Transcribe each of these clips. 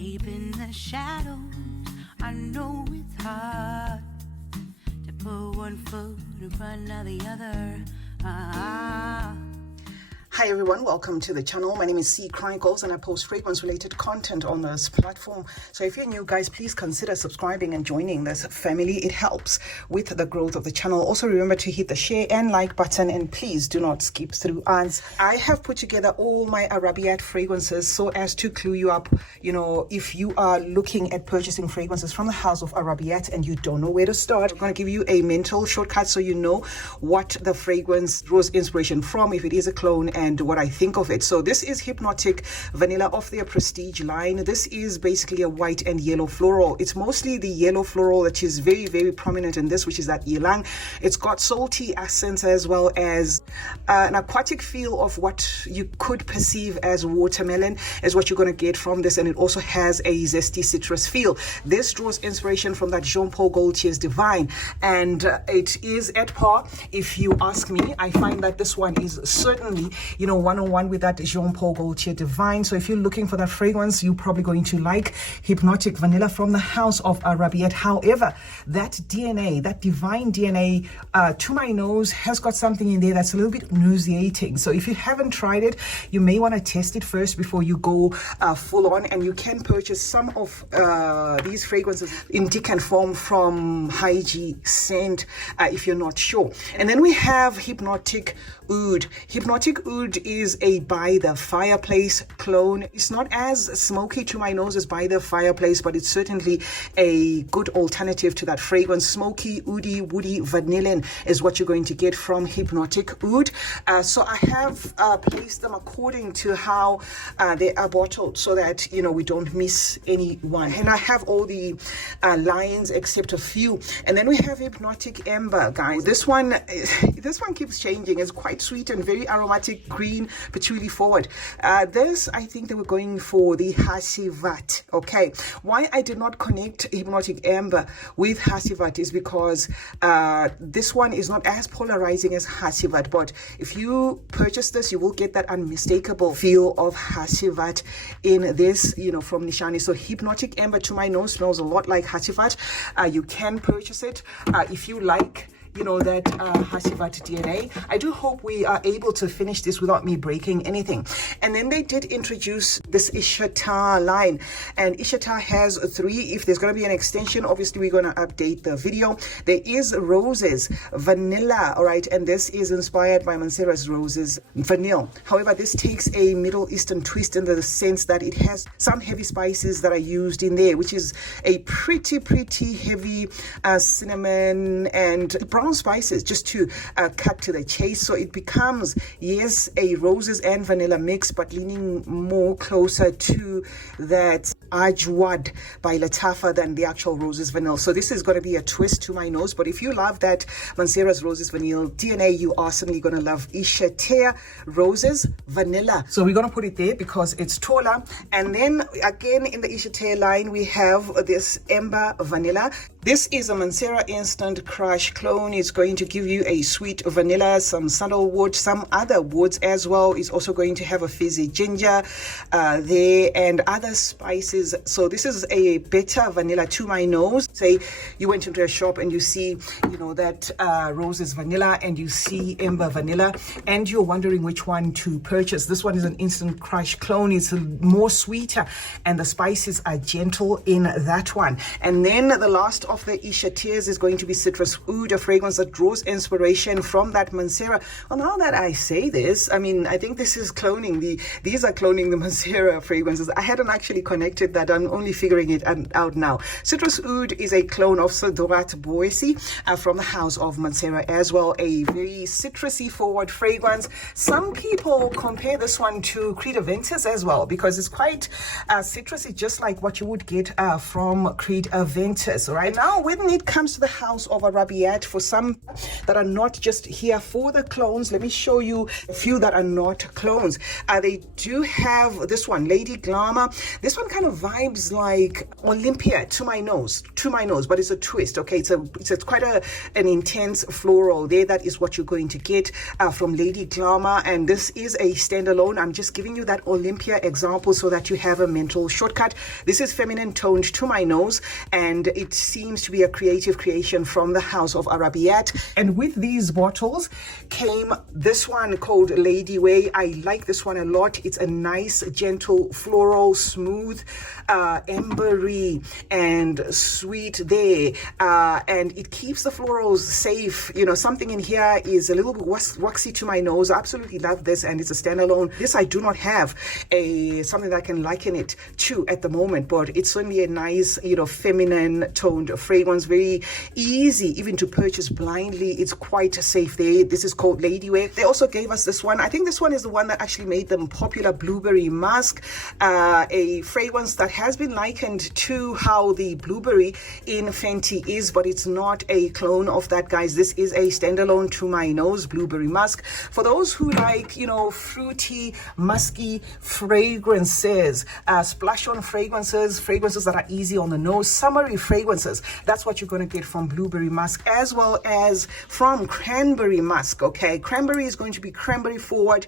Deep in the shadows, I know it's hard to put one foot in front of the other. Hi everyone, welcome to the channel. My name is CeeChronicles and I post fragrance related content on this platform. So if you're new guys, please consider subscribing and joining this family. It helps with the growth of the channel. Also remember to hit the share and like button, and please do not skip through ads. I have put together all my Arabiyat fragrances so as to clue you up, if you are looking at purchasing fragrances from the house of Arabiyat and you don't know where to start. I'm going to give you a mental shortcut so you know what the fragrance draws inspiration from, if it is a clone, and what I think of it. So this is Hypnotic Vanilla of their Prestige line. This is basically a white and yellow floral. It's mostly the yellow floral that is very, very prominent in this, which is that ylang. It's got salty accents as well as an aquatic feel of what you could perceive as watermelon is what you're going to get from this, and it also has a zesty citrus feel. This draws inspiration from that Jean Paul Gaultier's Divine, and it is at par if you ask me. I find that this one is certainly one-on-one with that Jean Paul Gaultier Divine. So if you're looking for that fragrance, you're probably going to like Hypnotic Vanilla from the house of Arabiyat. However, that DNA, that divine DNA, to my nose, has got something in there that's a little bit nauseating. So if you haven't tried it, you may want to test it first before you go full on. And you can purchase some of these fragrances in decant form from Hygie Scent if you're not sure. And then we have Hypnotic Oud. Hypnotic Oud is a By the Fireplace clone. It's not as smoky to my nose as By the Fireplace, but it's certainly a good alternative to that fragrance. Smoky, oudy, woody, vanillin is what you're going to get from Hypnotic Oud. So I have placed them according to how they are bottled so that we don't miss any one. And I have all the lines except a few. And then we have Hypnotic Amber, guys. This one keeps changing. It's quite sweet and very aromatic, green, patchouli forward. This, I think they were going for the Hasivat. Okay, why I did not connect Hypnotic Amber with Hasivat is because this one is not as polarizing as Hasivat, but if you purchase this, you will get that unmistakable feel of Hasivat in this, from Nishani. So Hypnotic Amber to my nose smells a lot like Hasivat. You can purchase it if you like that Hasivat DNA. I do hope we are able to finish this without me breaking anything. And then they did introduce this Ishatar line, and Ishatar has 3. If there's going to be an extension, obviously we're going to update the video. There is Roses Vanilla, all right, and this is inspired by Mansera's Roses Vanille. However, this takes a Middle Eastern twist in the sense that it has some heavy spices that are used in there, which is a pretty heavy cinnamon and brown spices, just to cut to the chase. So it becomes, yes, a roses and vanilla mix, but leaning more closer to that Ajwad by Latafa than the actual Roses Vanilla. So this is going to be a twist to my nose, but if you love that Mansera's Roses Vanilla DNA, you are certainly going to love Ishatar Roses Vanilla. So we're going to put it there because it's taller. And then again in the Ishatar line, we have this Amber Vanilla. This is a Mansera Instant Crush clone. It's going to give you a sweet vanilla, some sandalwood, some other woods as well. It's also going to have a fizzy ginger there and other spices. So this is a better vanilla to my nose. Say you went into a shop and you see, that Roses Vanilla and you see Amber Vanilla, and you're wondering which one to purchase. This one is an Instant Crush clone. It's more sweeter and the spices are gentle in that one. And then the last of the Ishatars is going to be Citrus Oud, a fragrance that draws inspiration from that Mansera. Well, now that I say this, I think this is cloning these are cloning the Mansera fragrances. I hadn't actually connected that. I'm only figuring it out now. Citrus Oud is a clone of Sadorat Boise from the house of Mansera as well. A very citrusy forward fragrance. Some people compare this one to Creed Aventus as well because it's quite citrusy, just like what you would get from Creed Aventus. All right. now when it comes to the house of Arabiyat, for some that are not just here for the clones, let me show you a few that are not clones. They do have this one, Lady Glamour. This one kind of vibes like Olympia to my nose, but it's a twist. Okay, it's quite an intense floral there. That is what you're going to get from Lady Glamour, and this is a standalone. I'm just giving you that Olympia example so that you have a mental shortcut. This is feminine toned to my nose, and it seems to be a creative creation from the house of Arabiyat. And with these bottles came this one called Lady Way. I like this one a lot. It's a nice, gentle, floral, smooth, ambery and sweet there, and it keeps the florals safe. You know, something in here is a little bit waxy to my nose. I absolutely love this, and it's a standalone. This I do not have something that I can liken it to at the moment, but it's certainly a nice, you know, feminine toned fragrance, very easy even to purchase blindly. It's quite safe there. This is called Lady Way. They also gave us this one. I think this one is the one that actually made them popular, Blueberry Musk, a fragrance that has been likened to how the blueberry in Fenty is, but it's not a clone of that, guys. This is a standalone to my nose, Blueberry Musk. For those who like, you know, fruity, musky fragrances, splash on fragrances that are easy on the nose, summery fragrances, that's what you're going to get from Blueberry Musk, as well as from Cranberry Musk. Okay, cranberry is going to be cranberry forward,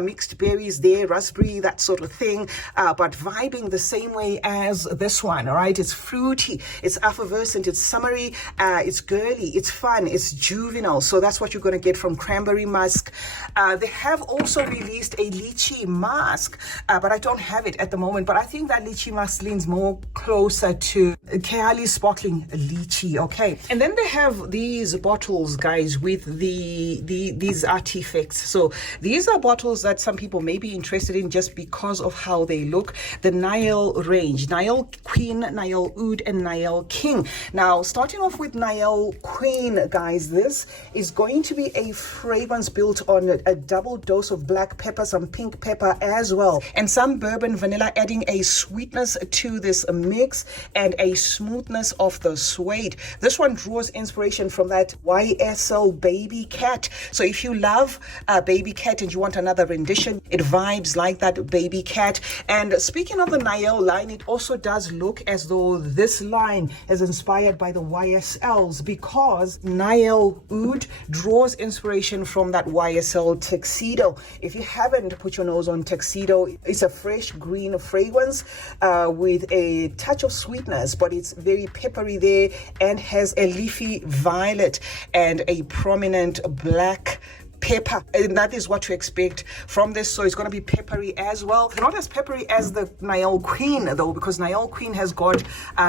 mixed berries there, raspberry, that sort of thing, but vibing the same way as this one. All right, it's fruity, it's effervescent, it's summery, it's girly, it's fun, it's juvenile. So that's what you're going to get from Cranberry Musk. They have also released a lychee mask, but I don't have it at the moment, but I think that lychee mask leans more closer to Kayali sparkling lychee. Okay, and then they have these bottles, guys, with these artifacts. So these are bottles that some people may be interested in just because of how they look. The Nayel range, Nayel Queen, Nayel Oud, and Nayel King. Now, starting off with Nayel Queen, guys, this is going to be a fragrance built on a double dose of black pepper, some pink pepper as well, and some bourbon vanilla, adding a sweetness to this mix and a smoothness of the suede. This one draws inspiration from that YSL Baby Cat. So if you love Baby Cat and you want another rendition, it vibes like that Baby Cat. And speaking of the Nayel line, it also does look as though this line is inspired by the YSLs, because Nayel Oud draws inspiration from that YSL Tuxedo. If you haven't put your nose on Tuxedo, it's a fresh green fragrance with a touch of sweetness, but it's very peppery there and has a leafy violet and a prominent black pepper, and that is what you expect from this. So it's going to be peppery as well, not as peppery as the Nayel Queen though, because Nayel Queen has got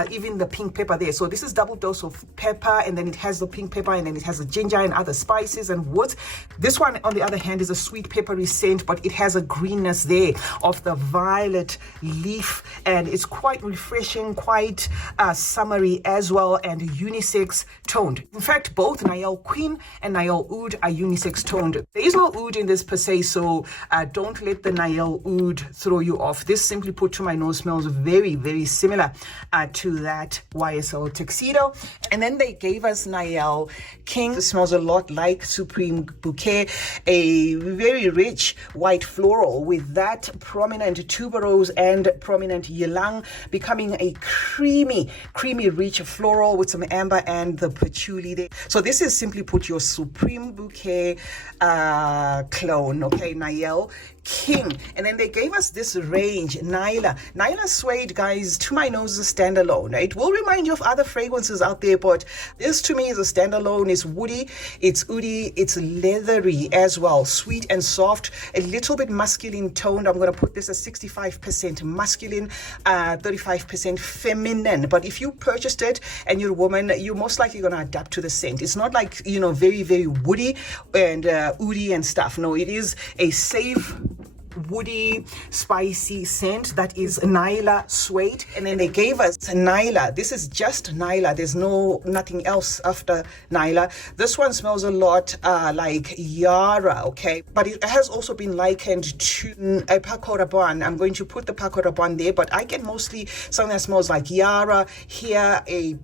even the pink pepper there. So this is double dose of pepper, and then it has the pink pepper, and then it has the ginger and other spices and woods. This one, on the other hand, is a sweet peppery scent, but it has a greenness there of the violet leaf, and it's quite refreshing, quite summery as well, and unisex toned. In fact, both Nayel Queen and Nayel Oud are unisex toned. There is no oud in this per se, so don't let the Nayel Oud throw you off. This, simply put to my nose, smells very, very similar to that YSL Tuxedo. And then they gave us Nayel King. This smells a lot like Supreme Bouquet, a very rich white floral with that prominent tuberose and prominent ylang, becoming a creamy, rich floral with some amber and the patchouli there. So this is, simply put, your Supreme Bouquet clone. Okay, Nayel King. And then they gave us this range, Nyla Suede, guys, to my nose, is a standalone. It will remind you of other fragrances out there, but this to me is a standalone. It's woody, it's oody, it's leathery as well, sweet and soft, a little bit masculine toned. I'm going to put this as 65% masculine, 35% feminine. But if you purchased it and you're a woman, you're most likely going to adapt to the scent. It's not like, you know, very, very woody and oody and stuff. No, it is a safe, woody, spicy scent that is Nyla Suede. And then they gave us Nyla. This is just Nyla. There's nothing else after Nyla. This one smells a lot like Yara, okay? But it has also been likened to a Paco Rabanne. I'm going to put the Paco Rabanne there, but I get mostly something that smells like Yara here, a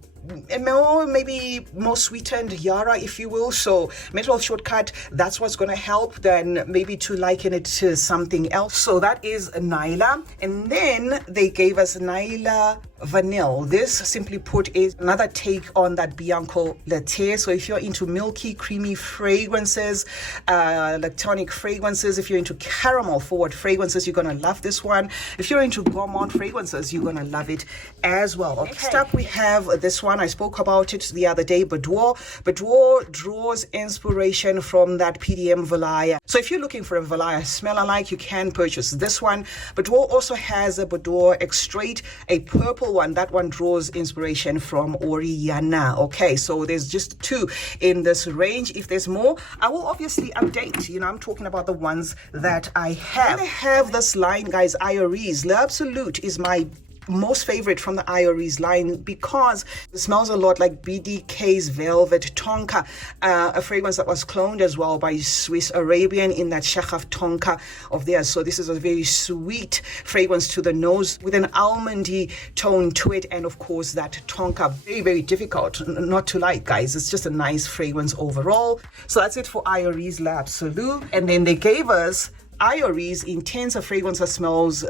maybe more sweetened Yara, if you will. So mental shortcut, that's what's going to help than maybe to liken it to something else. So that is Nyla. And then they gave us Nyla Vanille. This, simply put, is another take on that Bianco Latte. So if you're into milky, creamy fragrances, lactonic fragrances, if you're into caramel forward fragrances, you're going to love this one. If you're into gourmand fragrances, you're going to love it as well. Okay. Next up, we have this one. I spoke about it the other day, Bedour. Bedour draws inspiration from that PDM Valaya. So if you're looking for a Valaya smell alike, you can purchase this one. Bedour also has a Bedour Extrait, a purple one. That one draws inspiration from Oriana. Okay, so there's just 2 in this range. If there's more, I will obviously update. You know, I'm talking about the ones that I have. I have this line, guys, Aoriz. L'Absolute is my most favorite from the Aoriz line because it smells a lot like BDK's Velvet Tonka, a fragrance that was cloned as well by Swiss Arabian in that Shachaf Tonka of theirs. So this is a very sweet fragrance to the nose with an almondy tone to it, and of course that Tonka, very, very difficult not to like, guys. It's just a nice fragrance overall. So that's it for Aoriz L'Absolute. And then they gave us Aoriz Intense, a fragrance that smells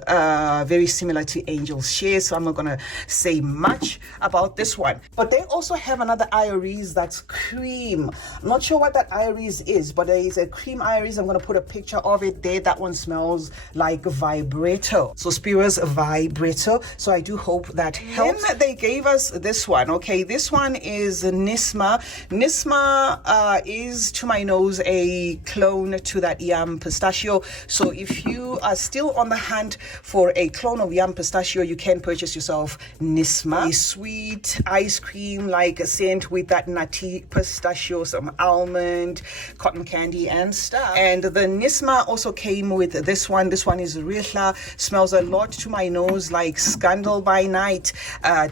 very similar to Angel's Share, so I'm not going to say much about this one. But they also have another Aoriz that's cream. I'm not sure what that Aoriz is, but there is a cream Aoriz. I'm going to put a picture of it there. That one smells like Vibrato. So Spira's Vibrato. So I do hope that helps. Then they gave us this one. Okay, this one is Nisma. Nisma is, to my nose, a clone to that Yam Pistachio. So if you are still on the hunt for a clone of Yam Pistachio, you can purchase yourself Nisma, a sweet ice cream like scent with that nutty pistachio, some almond, cotton candy and stuff. And the Nisma also came with this one. This one is Rihla, smells a lot to my nose like Scandal by Night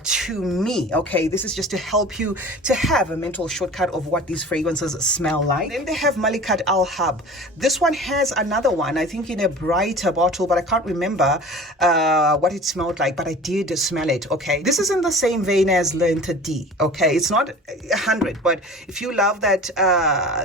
to me. Okay, this is just to help you to have a mental shortcut of what these fragrances smell like. Then they have Malikat Al Hab. This one has another one, I think in a brighter bottle, but I can't remember what it smelled like, but I did smell it. Okay, this is in the same vein as L'Inter D. Okay, it's not 100, but if you love that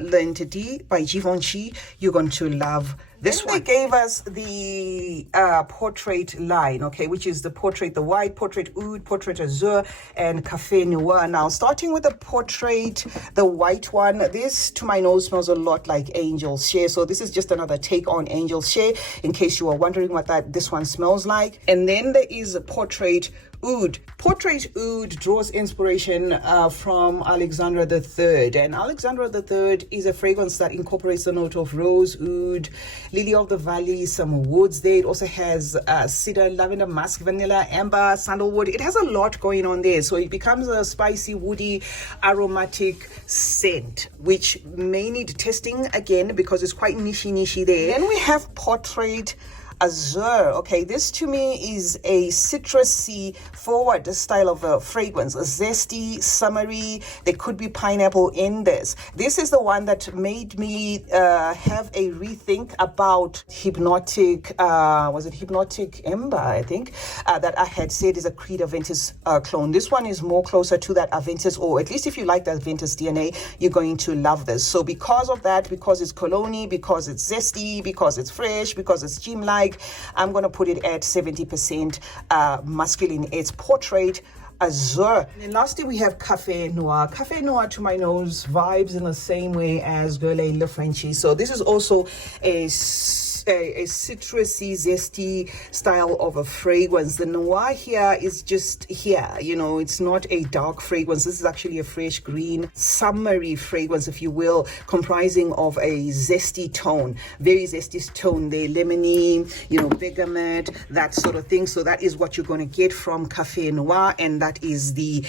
L'Inter D by Givenchy, you're going to love this one. They gave us the portrait line, okay, which is the portrait, the white, portrait oud, portrait azur, and cafe noir. Now, starting with the portrait, the white one, this to my nose smells a lot like Angel's Share. So this is just another take on Angel's Share, in case you are wondering what this one smells like. And then there is a portrait oud. Portrait oud draws inspiration from Alexandra III, and Alexandra III is a fragrance that incorporates the note of rose, oud, lily of the valley, some woods there. It also has cedar, lavender, musk, vanilla, amber, sandalwood. It has a lot going on there, so it becomes a spicy, woody, aromatic scent, which may need testing again because it's quite niche there. Then we have portrait Azure. Okay, this to me is a citrusy forward style of a fragrance, a zesty, summery. There could be pineapple in this. This is the one that made me have a rethink about Hypnotic, was it Hypnotic Amber, I think, that I had said is a Creed Aventus clone. This one is more closer to that Aventus, or at least if you like the Aventus DNA, you're going to love this. So because of that, because it's cologne, because it's zesty, because it's fresh, because it's gym-like, I'm going to put it at 70% masculine. It's portrait Azure. And then lastly, we have Cafe Noir. Cafe Noir to my nose vibes in the same way as Guerlain Le Frenchy. So this is also a citrusy, zesty style of a fragrance. The noir here is just here, you know, it's not a dark fragrance. This is actually a fresh green, summery fragrance, if you will, comprising of a zesty tone, very zesty tone. They're lemony, you know, bergamot, that sort of thing. So that is what you're going to get from Cafe Noir, and that is the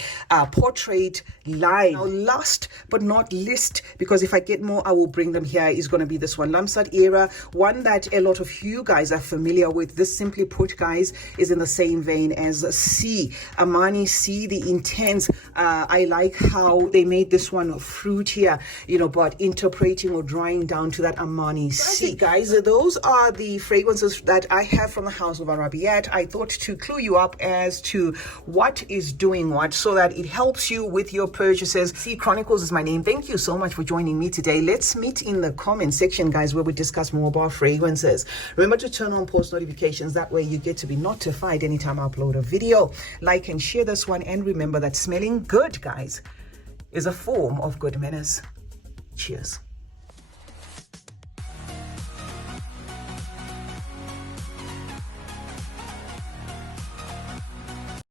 portrait line. Now, last but not least, because if I get more, I will bring them here, is going to be this one, Lamsat Era, one that a lot of you guys are familiar with. This, simply put, guys, is in the same vein as C. Armani C, the Intense. I like how they made this one fruitier, you know, but interpreting or drawing down to that Armani C. Guys, those are the fragrances that I have from the house of Arabiyat. I thought to clue you up as to what is doing what so that it helps you with your purchases. CeeChronicles is my name. Thank you so much for joining me today. Let's meet in the comment section, guys, where we discuss more about fragrances. Remember to turn on post notifications. That way you get to be notified anytime I upload a video. Like and share this one, and remember that smelling good, guys, is a form of good manners. Cheers.